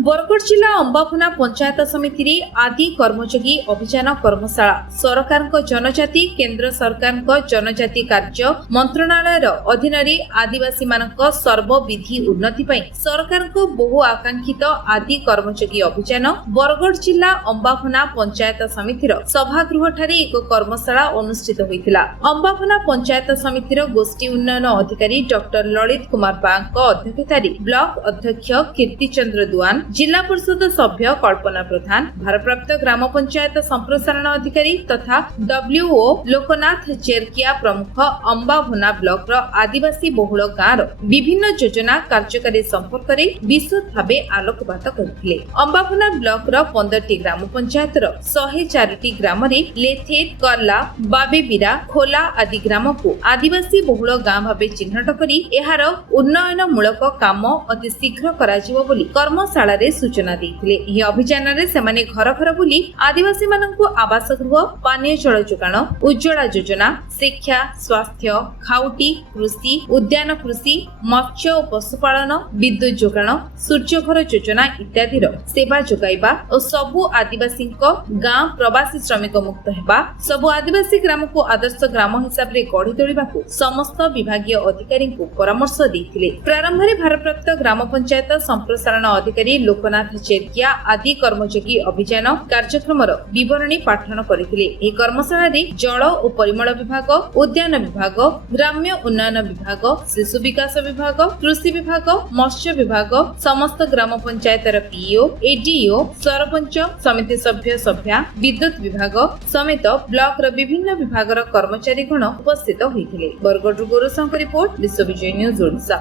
बरगढ़ जिला अंबाफना पंचायत समिति रे आदि कर्मयोगी अभियान कर्मशाला सरकार जनजाति केंद्र सरकार जनजाति कार्य मंत्रणालय अधीन आदिवासी मानक सर्वविधि उन्नति पई सरकार बहु आकांक्षित आदि कर्मयोगी अभियान बरगढ़ जिला अंबाफना पंचायत समिति सभागृह ठारे एक कर्मशाला अनुष्ठित होइतिला। अंबाफना पंचायत समिति गोष्ठी उन्नयन अधिकारी डॉक्टर ललित कुमार बांक अध्यक्षतार ब्लॉक अध्यक्ष कीर्तिचंद्र दुआन जिला परिषद सभ्य कल्पना प्रधान भारप्राप्त ग्राम पंचायत संप्रसारण अधिकारी तथा डब्ल्यूओ लोकनाथ चेरकिया प्रमुख अंबाभना ब्लॉक आदिवासी बहुल गाँव विभिन्न योजना कार्यकारी संपर्क में विशद भाव आलोकपात करथिले। अंबाभना ब्लॉक 15 ग्राम पंचायत 104 ग्राम लेथेर करला बाबेबिरा खोला आदि ग्राम को आदिवासी बहुल गाँव भाव चिन्हट कर एहार उन्नयन मूलक काम अति शीघ्र कराजिबो बोली कर्मशाला सूचना देथिले। यह अभियान रे सेमाने घर घर बुली आदिवासी माननकु आवास गृह पानीय जल जोगाण उज्ज्वला योजना शिक्षा स्वास्थ्य खाउटी कृषि उद्यान कृषि मत्स्य और पशुपालन विद्युत जोगाण सूर्यघर योजना इत्यादि सेवा जोगाइबा और सबु आदिवासी गाँ प्रवासी श्रमिक मुक्त हेबा सबु आदिवासी ग्राम को आदर्श ग्राम हिसाब रे गढ़ी तोलिबाकु समस्त विभागीय अधिकारी को परामर्श देथिले। प्रारंभ में भारप्राप्त ग्राम पंचायत संप्रसारण अधिकारी लोकनाथ चेरकिया आदि कर्मयोगी अभियान कार्यक्रम विवरणी पाठन करथिले। एही कर्मशाला रे जल और परिमल विभाग उद्यान विभाग ग्राम्य उन्नयन विभाग शिशु विकास विभाग कृषि विभाग मत्स्य विभाग समस्त ग्राम पंचायत पीओ एडीओ सरपंच समिति सभ्य सभ्या विद्युत विभाग समेत ब्लॉक विभिन्न विभाग कर्मचारी गण उपस्थित होइथिले। बरगढ़ गोरसंक रिपोर्ट विश्व विजय न्यूज ओडिशा।